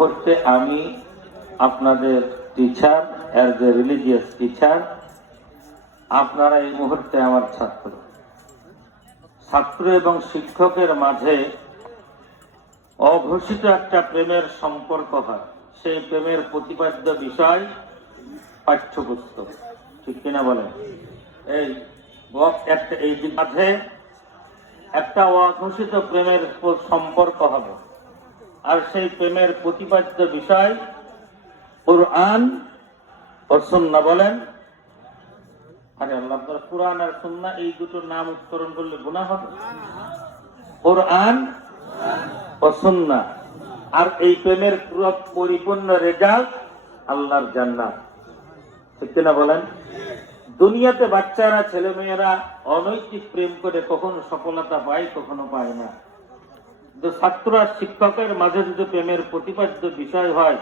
মুহূর্তে আমি আপনাদের teacher, as a religious teacher, আপনারা এই মুহূর্তে আমার ছাত্র। ছাত্র এবং শিক্ষকের মাঝে অঘোষিত একটা প্রেমের সম্পর্ক হয়। সেই প্রেমের প্রতিপাদ্য বিষয় পাঠ্যপুস্তক, ঠিক কিনা বলেন? এই মাঝে একটা অঘোষিত প্রেমের সম্পর্ক হবে, আর সেই প্রেমের প্রতিপাদ্য বিষয় কুরআন ও সুন্নাহ। বলেন, আরে আল্লাহ, কুরআন আর সুন্নাহ এই দুটোর নাম উচ্চারণ করলে গুনাহ হবে? কুরআন ও সুন্নাহ। আর এই প্রেমের পুরো পরিপূর্ণ রেজাল্ট আল্লাহর জান্নাত, ঠিক কিনা বলেন? দুনিয়াতে বাচ্চারা, ছেলে মেয়েরা অনৈতিক প্রেম করে কখনো সফলতা পায়, কখনো পায় না। ছাত্র আর শিক্ষকের মাঝে যদি প্রেমের প্রতিপাদ্য বিষয় হয়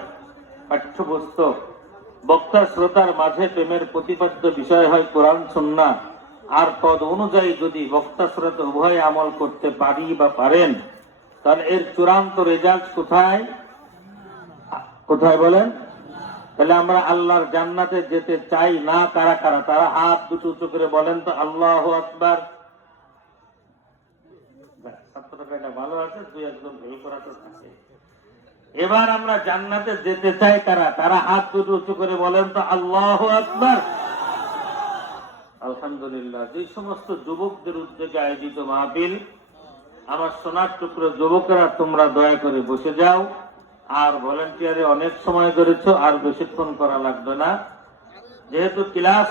পাঠ্যপুস্তক, বক্তা শ্রোতার মাঝে প্রেমের প্রতিপাদ্য বিষয় হয় কোরআন সুন্নাহ, আর তদ অনুযায়ী যদি বক্তা শ্রোতা উভয় আমল করতে পারি বা পারেন, তাহলে এর চূড়ান্ত রেজাল্ট কোথায়? কোথায় বলেন? তাহলে আমরা আল্লাহর জান্নাতে যেতে চাই না কারা কারা? তারা হাত দুটো উঁচু করে বলেন তো আল্লাহু আকবার। ভালো আছে, দুই একজন ভেল করা তো থাকে। এবার আমরা জান্নাতে যেতে চাই কারা? তারা হাত দুটো উঁচু করে বলেন তো আল্লাহু আকবার। আলহামদুলিল্লাহ। যে সমস্ত যুবকদের উদ্যোগে আয়োজিত মাহফিল, আমার সোনার টুকরো যুবকেরা, তোমরা দয়া করে বসে যাও। আর ভলেন্টিয়ারে অনেক সময় ধরেছ, আর বেশিক্ষণ করা লাগবে না, যেহেতু ক্লাস